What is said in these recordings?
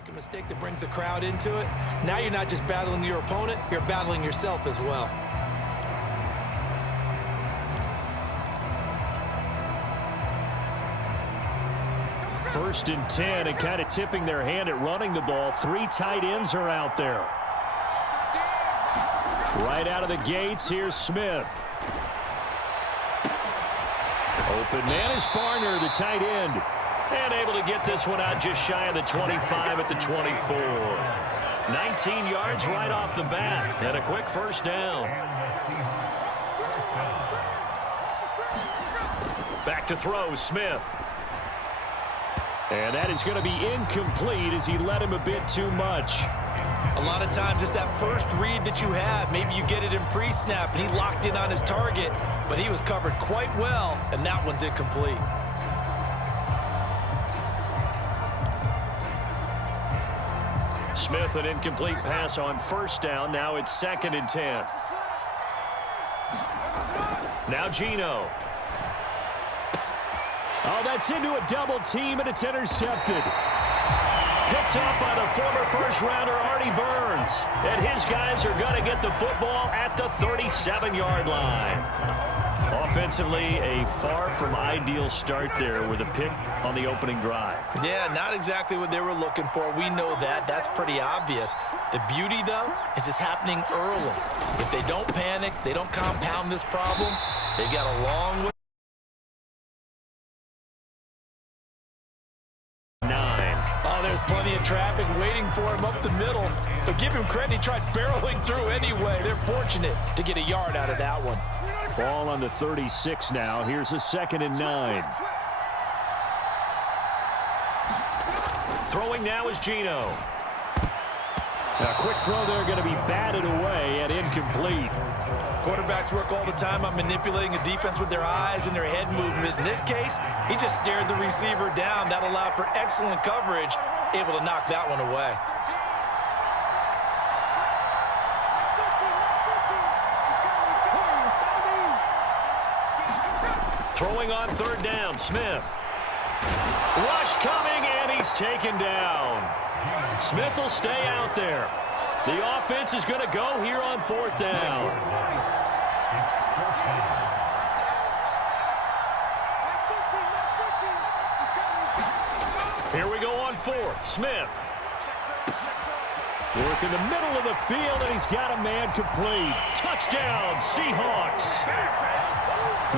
make a mistake that brings the crowd into it, now you're not just battling your opponent, you're battling yourself as well. First and 10, and kind of tipping their hand at running the ball. 3 tight ends are out there. Right out of the gates, here's Smith. Open man is Barner, the tight end. And able to get this one out just shy of the 25 at the 24. 19 yards right off the bat, and a quick first down. Back to throw, Smith. And that is going to be incomplete as he led him a bit too much. A lot of times it's that first read that you have. Maybe you get it in pre-snap, and he locked in on his target, but he was covered quite well, and that one's incomplete. Smith, an incomplete pass on first down. Now it's 2nd and 10. Now Geno. Oh, that's into a double team, and it's intercepted. Picked up by the former first-rounder Artie Burns. And his guys are going to get the football at the 37-yard line. Offensively, a far from ideal start there with a pick on the opening drive. Yeah, not exactly what they were looking for. We know that. That's pretty obvious. The beauty, though, is it's happening early. If they don't panic, they don't compound this problem, they've got a long way. There's plenty of traffic waiting for him up the middle. But give him credit, he tried barreling through anyway. They're fortunate to get a yard out of that one. Ball on the 36 now. Here's a 2nd and 9. Throwing now is Geno. A quick throw there going to be batted away and incomplete. Quarterbacks work all the time on manipulating a defense with their eyes and their head movement. In this case, he just stared the receiver down. That allowed for excellent coverage, able to knock that one away. Throwing on 3rd down, Smith. Rush coming, and he's taken down. Smith will stay out there. The offense is going to go here on 4th down. Here we go on 4th. Smith. Work in the middle of the field, and he's got a man complete. Touchdown, Seahawks.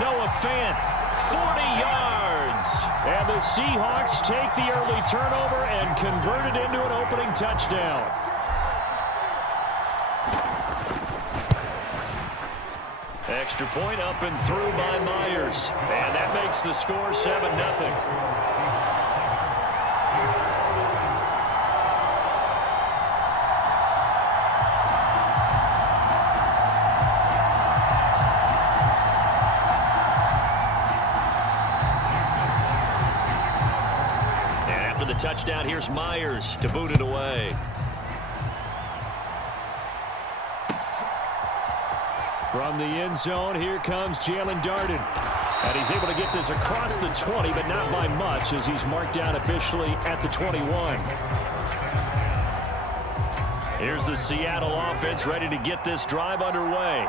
Noah Fant, 40 yards. And the Seahawks take the early turnover and convert it into an opening touchdown. Extra point up and through by Myers. And that makes the score 7-0. And after the touchdown, here's Myers to boot it away. From the end zone, here comes Jalen Darden. And he's able to get this across the 20, but not by much, as he's marked down officially at the 21. Here's the Seattle offense ready to get this drive underway.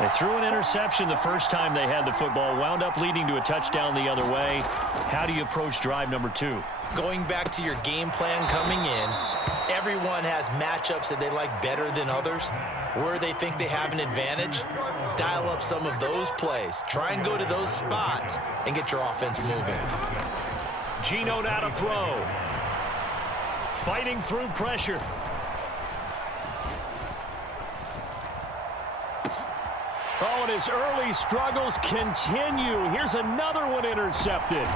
They threw an interception the first time they had the football, wound up leading to a touchdown the other way. How do you approach drive number 2? Going back to your game plan coming in, everyone has matchups that they like better than others. Where they think they have an advantage, dial up some of those plays. Try and go to those spots and get your offense moving. Geno now to throw. Fighting through pressure. Oh, and his early struggles continue. Here's another one intercepted.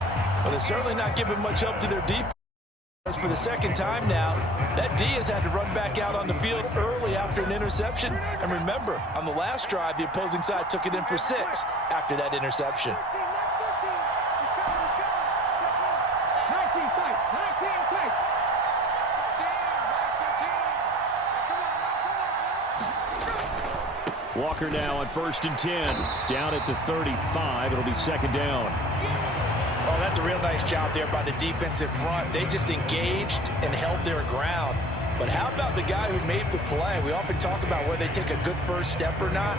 Well, they're certainly not giving much up to their defense for the second time now. That D has had to run back out on the field early after an interception. And remember, on the last drive, the opposing side took it in for 6 after that interception. Walker now on 1st and 10. Down at the 35. It'll be second down. Oh, that's a real nice job there by the defensive front. They just engaged and held their ground. But how about the guy who made the play? We often talk about whether they take a good first step or not.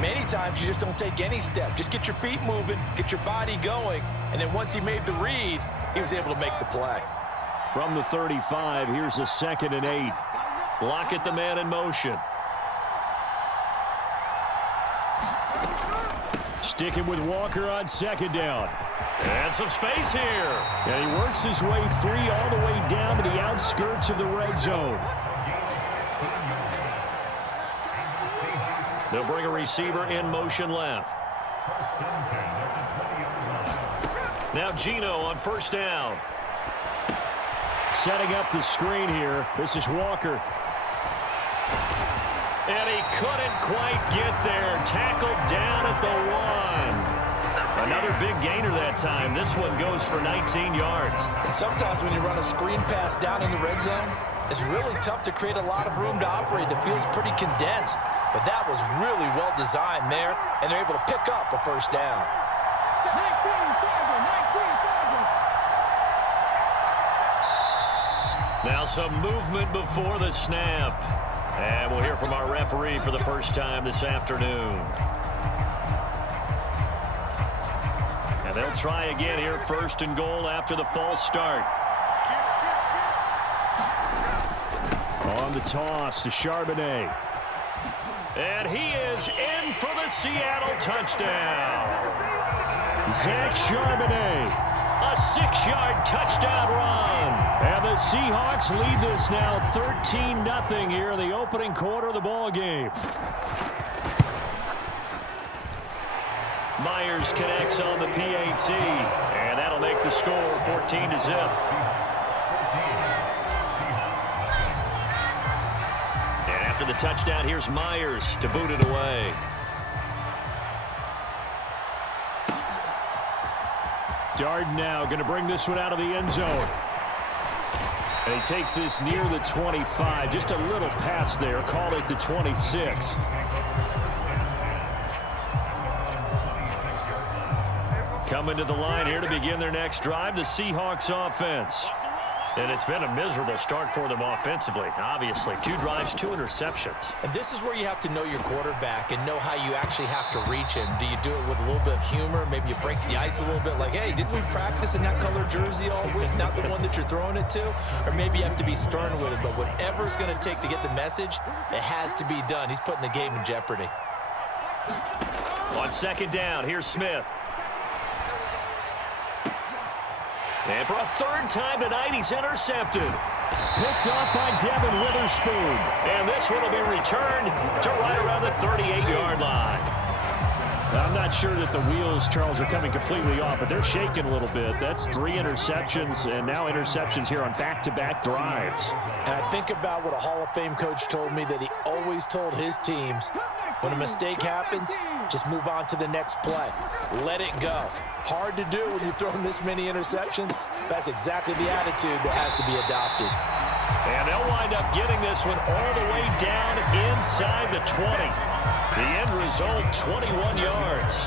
Many times you just don't take any step. Just get your feet moving, get your body going, and then once he made the read, he was able to make the play. From the 35, here's a 2nd and 8. Lockett the man in motion. Sticking with Walker on 2nd down. And some space here. And he works his way free all the way down to the outskirts of the red zone. They'll bring a receiver in motion left. Now Geno on 1st down. Setting up the screen here. This is Walker. And he couldn't quite get there. Tackled down at the 1. Another big gainer that time. This one goes for 19 yards. And sometimes when you run a screen pass down in the red zone, it's really tough to create a lot of room to operate. The field's pretty condensed. But that was really well designed there, and they're able to pick up a 1st down. Now some movement before the snap. And we'll hear from our referee for the first time this afternoon. And they'll try again here, 1st and goal after the false start. On the toss to Charbonnet. And he is in for the Seattle touchdown. Zach Charbonnet. A 6-yard touchdown run. And the Seahawks lead this now 13-0 here in the opening quarter of the ball game. Myers connects on the PAT. And that'll make the score 14-0. And after the touchdown, here's Myers to boot it away. Darden now going to bring this one out of the end zone. And he takes this near the 25. Just a little pass there. Call it the 26. Coming to the line here to begin their next drive, the Seahawks offense. And it's been a miserable start for them offensively, obviously. 2 drives, 2 interceptions. And this is where you have to know your quarterback and know how you actually have to reach him. Do you do it with a little bit of humor? Maybe you break the ice a little bit like, hey, didn't we practice in that color jersey all week? Not the one that you're throwing it to? Or maybe you have to be stern with it. But whatever it's going to take to get the message, it has to be done. He's putting the game in jeopardy. On 2nd down, here's Smith. And for a 3rd time tonight, he's intercepted. Picked off by Devin Witherspoon. And this one will be returned to right around the 38-yard line. I'm not sure that the wheels, Charles, are coming completely off, but they're shaking a little bit. That's 3 interceptions, and now interceptions here on back-to-back drives. And I think about what a Hall of Fame coach told me that he always told his teams, when a mistake happens, just move on to the next play. Let it go. Hard to do when you've thrown this many interceptions. That's exactly the attitude that has to be adopted. And they'll wind up getting this one all the way down inside the 20. The end result, 21 yards.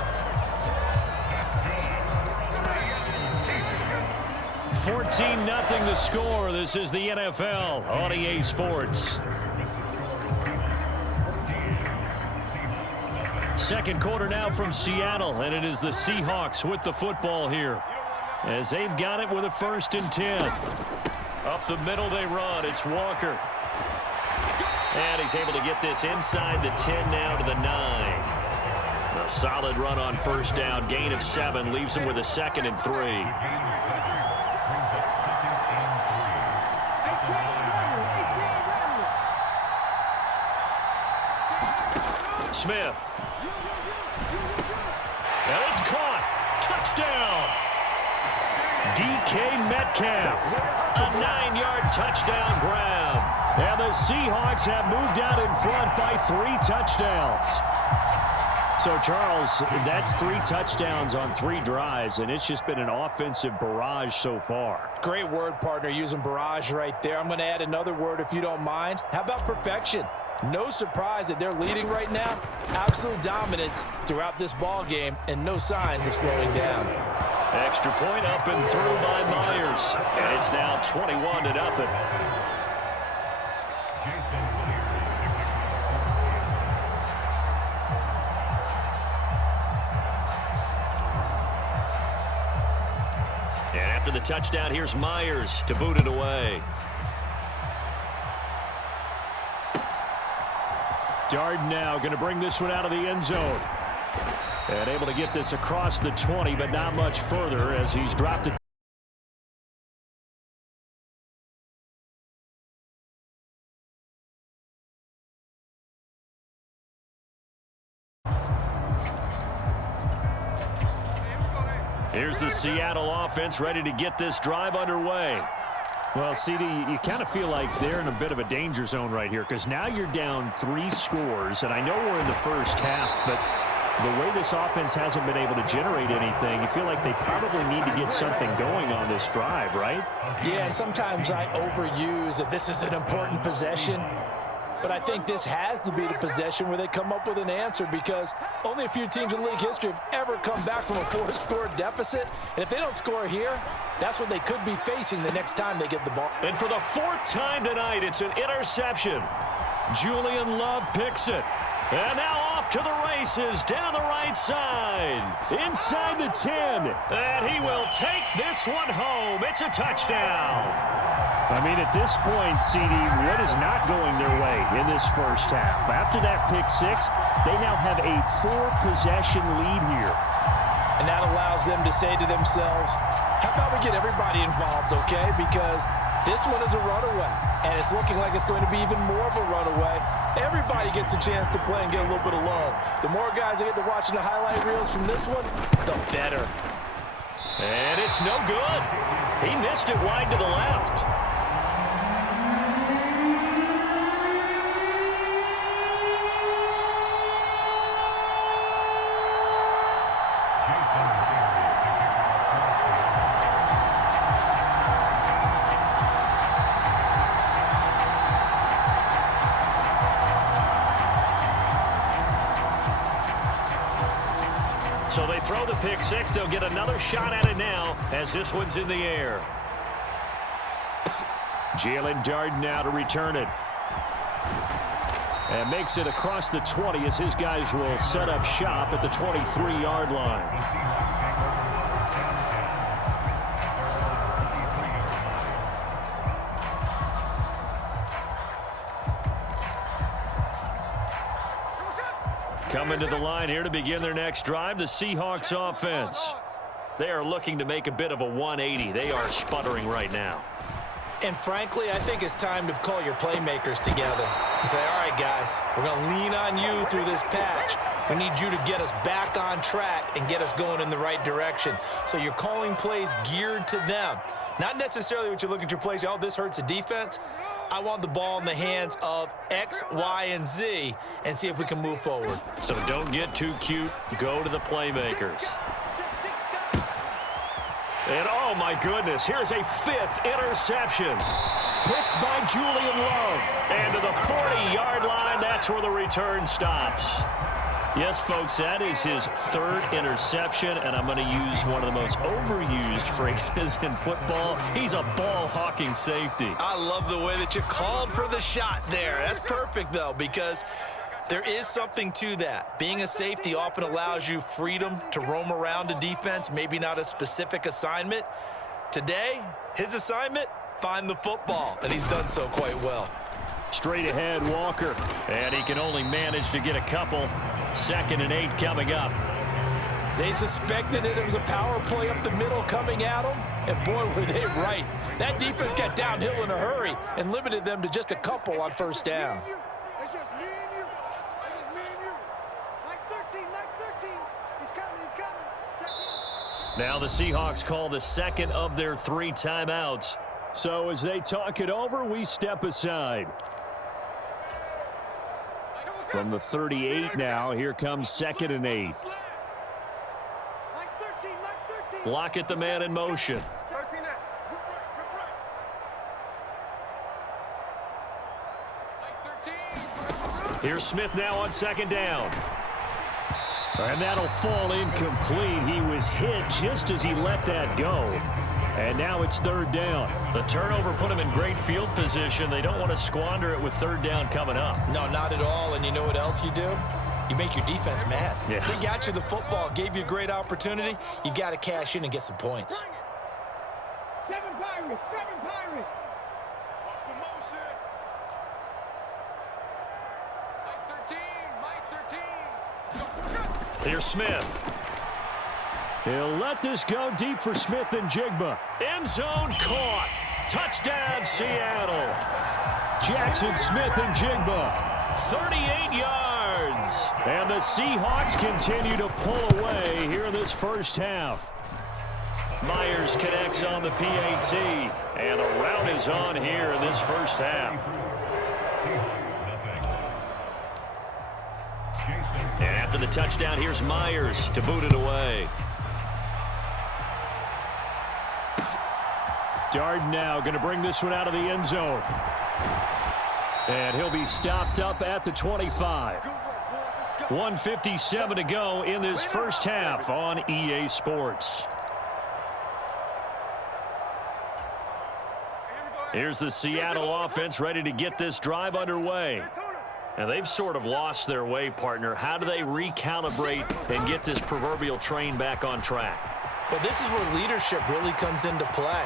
14-0 the score. This is the NFL on EA Sports. Second quarter now from Seattle, and it is the Seahawks with the football here as they've got it with a 1st and 10. Up the middle they run. It's Walker. And he's able to get this inside the 10 now to the 9. A solid run on 1st down. Gain of 7 leaves him with a 2nd and 3. Smith. And it's caught. Touchdown. DK Metcalf. A 9-yard touchdown grab. And the Seahawks have moved out in front by 3 touchdowns. So, Charles, that's 3 touchdowns on 3 drives, and it's just been an offensive barrage so far. Great word, partner, using barrage right there. I'm going to add another word if you don't mind. How about perfection? No surprise that they're leading right now. Absolute dominance throughout this ball game and no signs of slowing down. Extra point up and through by Myers. And it's now 21-0. And after the touchdown, here's Myers to boot it away. Darden now going to bring this one out of the end zone. And able to get this across the 20, but not much further as he's dropped it. Here's the Seattle offense ready to get this drive underway. Well, CD, you kind of feel like they're in a bit of a danger zone right here because now you're down 3 scores, and I know we're in the first half, but the way this offense hasn't been able to generate anything, you feel like they probably need to get something going on this drive, right? Yeah, and sometimes I overuse if this is an important possession. But I think this has to be the possession where they come up with an answer because only a few teams in league history have ever come back from a 4-score deficit. And if they don't score here, that's what they could be facing the next time they get the ball. And for the 4th time tonight, it's an interception. Julian Love picks it. And now off to the races down the right side. Inside the 10. And he will take this one home. It's a touchdown. I mean, at this point, CD, what is not going their way in this first half? After that pick 6, they now have a 4-possession lead here. And that allows them to say to themselves, how about we get everybody involved, okay? Because this one is a runaway, and it's looking like it's going to be even more of a runaway. Everybody gets a chance to play and get a little bit of love. The more guys that get to watching the highlight reels from this one, the better. And it's no good. He missed it wide to the left. So they throw the pick 6. They'll get another shot at it now as this one's in the air. Jalen Darden now to return it. And makes it across the 20 as his guys will set up shop at the 23-yard line. Coming to the line here to begin their next drive, the Seahawks offense. They are looking to make a bit of a 180. They are sputtering right now. And frankly, I think it's time to call your playmakers together and say, all right, guys, we're going to lean on you through this patch. We need you to get us back on track and get us going in the right direction. So you're calling plays geared to them. Not necessarily what you look at your plays, oh, this hurts the defense. I want the ball in the hands of X, Y, and Z and see if we can move forward. So don't get too cute. Go to the playmakers. And, oh, my goodness, here's a 5th interception. Picked by Julian Love. And to the 40-yard line, that's where the return stops. Yes, folks, that is his 3rd interception, and I'm going to use one of the most overused phrases in football. He's a ball-hawking safety. I love the way that you called for the shot there. That's perfect, though, because there is something to that. Being a safety often allows you freedom to roam around a defense, maybe not a specific assignment. Today, his assignment, find the football, and he's done so quite well. Straight ahead, Walker, and he can only manage to get a couple. 2nd and 8 coming up. They suspected it was a power play up the middle coming at them, and boy, were they right. That defense got downhill in a hurry and limited them to just a couple on 1st down. It's just me and you. It's just me and you. Nice 13, nice 13. He's coming. Now the Seahawks call the 2nd of their 3 timeouts. So as they talk it over, we step aside. From the 38 now, here comes 2nd and 8. Block it, the man in motion. Here's Smith now on second down. And that'll fall incomplete. He was hit just as he let that go. And now it's third down. The turnover put him in great field position. They don't want to squander it with third down coming up. No, not at all. And you know what else you do? You make your defense mad. Yeah. They got you the football, gave you a great opportunity. You got to cash in and get some points. 7 Pirates, 7 Pirates. Watch the motion. Mike 13. Here's Smith. He'll let this go deep for Smith and Jigba. End zone caught. Touchdown, Seattle. Jackson Smith and Jigba. 38 yards. And the Seahawks continue to pull away here in this first half. Myers connects on the PAT. And a rout is on here in this first half. And after the touchdown, here's Myers to boot it away. Darden now going to bring this one out of the end zone. And he'll be stopped up at the 25. 1:57 to go in this first half on EA Sports. Here's the Seattle offense ready to get this drive underway. And they've sort of lost their way, partner. How do they recalibrate and get this proverbial train back on track? Well, this is where leadership really comes into play.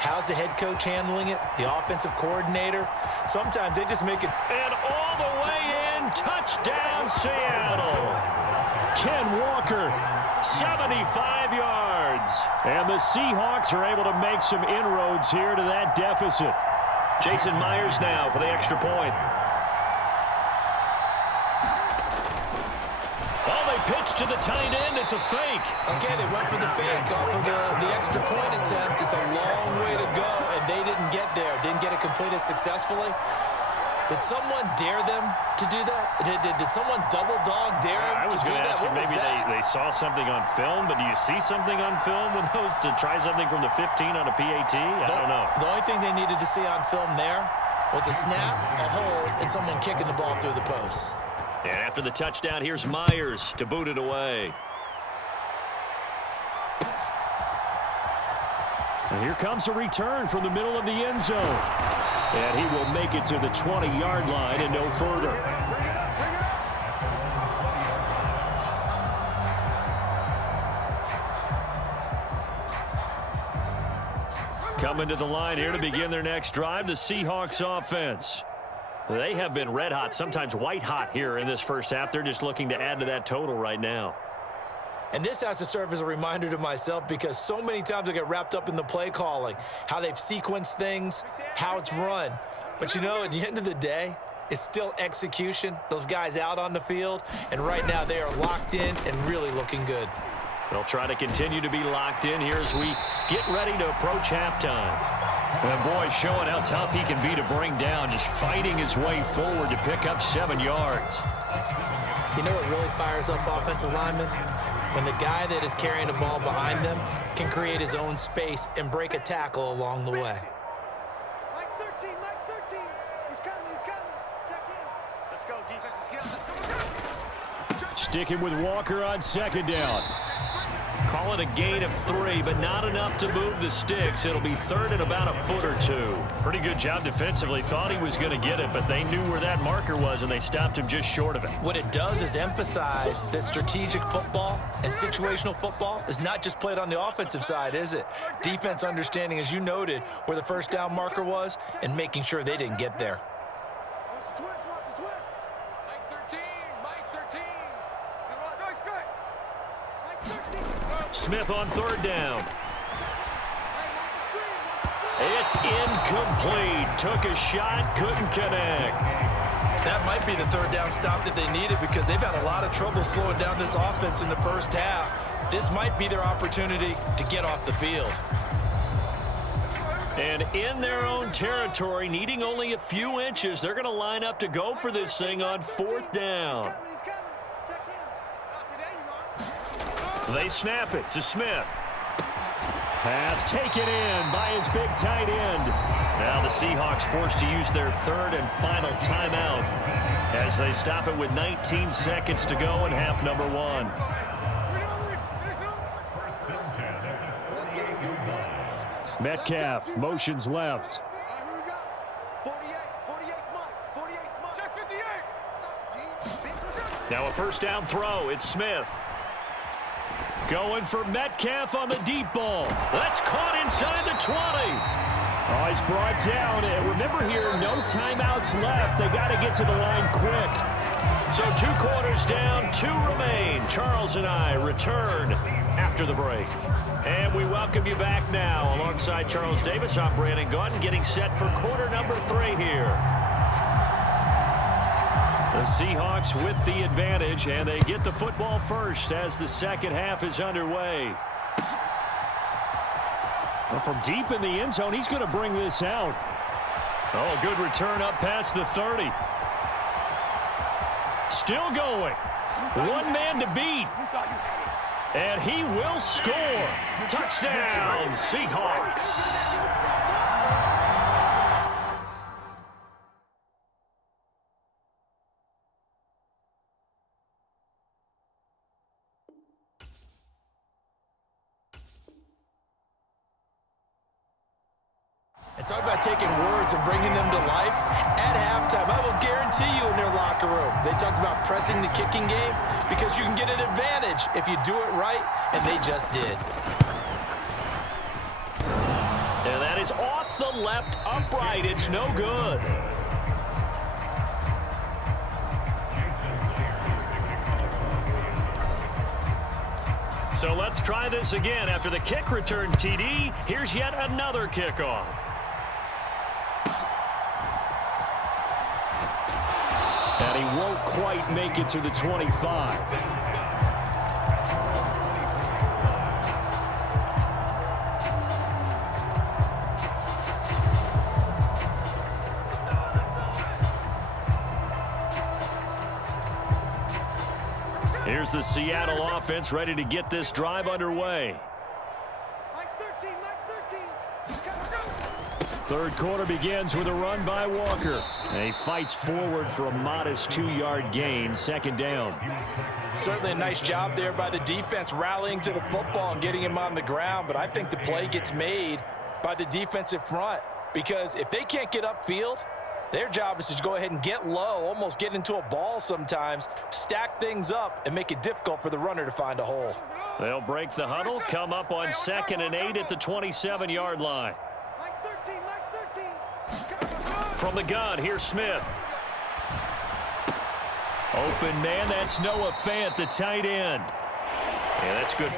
How's the head coach handling it? The offensive coordinator? Sometimes they just make it. And all the way in, touchdown Seattle. Ken Walker, 75 yards. And the Seahawks are able to make some inroads here to that deficit. Jason Myers now for the extra point. Pitch to the tight end. It's a fake. Okay, they went for the fake off of the extra point attempt. It's a long way to go, and they didn't get there. Didn't get it completed successfully. Did someone dare them to do that? Did someone double dog dare them to do that? I was going to ask you, maybe they saw something on film, but do you see something on film with those to try something from the 15 on a PAT? I don't know. The only thing they needed to see on film there was a snap, a hold, and someone kicking the ball through the post. And after the touchdown, here's Myers to boot it away. And here comes a return from the middle of the end zone. And he will make it to the 20-yard line and no further. Coming to the line here to begin their next drive, the Seahawks offense. They have been red hot, sometimes white hot here in this first half. They're just looking to add to that total right now. And this has to serve as a reminder to myself because so many times I get wrapped up in the play calling, how they've sequenced things, how it's run. But you know, at the end of the day, it's still execution. Those guys out on the field, and right now they are locked in and really looking good. They'll try to continue to be locked in here as we get ready to approach halftime. And boy, showing how tough he can be to bring down, just fighting his way forward to pick up 7 yards. You know what really fires up offensive linemen? When the guy that is carrying the ball behind them can create his own space and break a tackle along the way. Mike 13, Mike 13. He's coming, he's coming. Check in. Let's go, defensive skill. Sticking with Walker on second down. Call it a gain of 3, but not enough to move the sticks. It'll be third and about a foot or 2. Pretty good job defensively. Thought he was going to get it, but they knew where that marker was, and they stopped him just short of it. What it does is emphasize that strategic football and situational football is not just played on the offensive side, is it? Defense understanding, as you noted, where the first down marker was and making sure they didn't get there. Watch the twist, watch the twist. Mike 13, Mike 13. Mike 13. Smith on third down. It's incomplete. Took a shot, couldn't connect. That might be the third down stop that they needed because they've had a lot of trouble slowing down this offense in the first half. This might be their opportunity to get off the field. And in their own territory, needing only a few inches, they're going to line up to go for this thing on fourth down. He's coming. Check in. Not today, you know. They snap it to Smith. Pass taken in by his big tight end. Now the Seahawks forced to use their third and final timeout as they stop it with 19 seconds to go in half number one. Metcalf motions left. Now a first down throw. It's Smith. Going for Metcalf on the deep ball. That's caught inside the 20. Oh, he's brought down. And remember here, no timeouts left. They got to get to the line quick. So 2 quarters down, 2 remain. Charles and I return after the break. And we welcome you back now. Alongside Charles Davis, I'm Brandon Gaudin, getting set for quarter number 3 here. The Seahawks with the advantage, and they get the football first as the second half is underway. Well, from deep in the end zone, he's going to bring this out. Oh, good return up past the 30. Still going. One man to beat. And he will score. Touchdown, Seahawks. And talk about taking words and bringing them to life. At halftime, I will guarantee you in their locker room, they talked about pressing the kicking game because you can get an advantage if you do it right, and they just did. And that is off the left upright. It's no good. So let's try this again. After the kick return TD, here's yet another kickoff. And he won't quite make it to the 25. Here's the Seattle offense ready to get this drive underway. Third quarter begins with a run by Walker. And he fights forward for a modest 2-yard gain, second down. Certainly a nice job there by the defense rallying to the football and getting him on the ground, but I think the play gets made by the defensive front because if they can't get upfield, their job is to go ahead and get low, almost get into a ball sometimes, stack things up, and make it difficult for the runner to find a hole. They'll break the huddle, come up on 2nd and 8 at the 27-yard line. From the gun, here's Smith. Open man, that's Noah Fant, the tight end. Yeah, that's good.